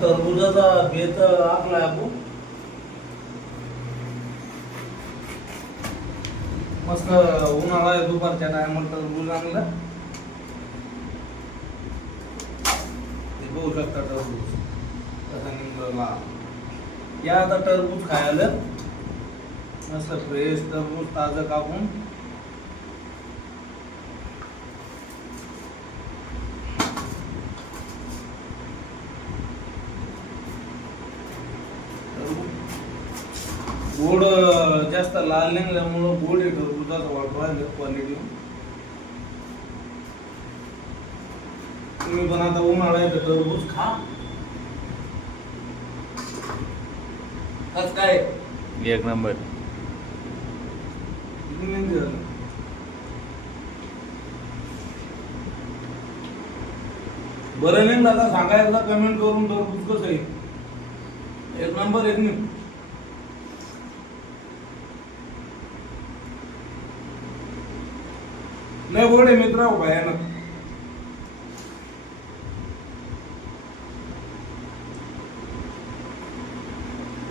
टरबुजाचा बेत आखलाय आपण मस्त उन्हाळा आहे दुपारच्या टायमाला टरबूज आणलं ते बघू शकता टरबूज कसा निघाला या आता टरबूज खायला मस्त फ्रेश टरबूज ताजं कापून गोड जास्त लाल निघाल्यामुळं गोड आहे टरबुजाचा वाटतो आहे क्वालिटी तुम्ही पण आता उन्हाळा आहे तर टरबूज खा आज काय एक नंबर बरं नाही दादा सांगायला कमेंट करून टरबूज कसं आहे एक नंबर एक नाही लय गोड आहे मित्र भयानक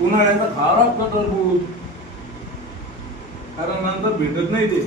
उन्हाळ्याचा खा लागतं टरबूज कारण नंतर भेटत नाही ते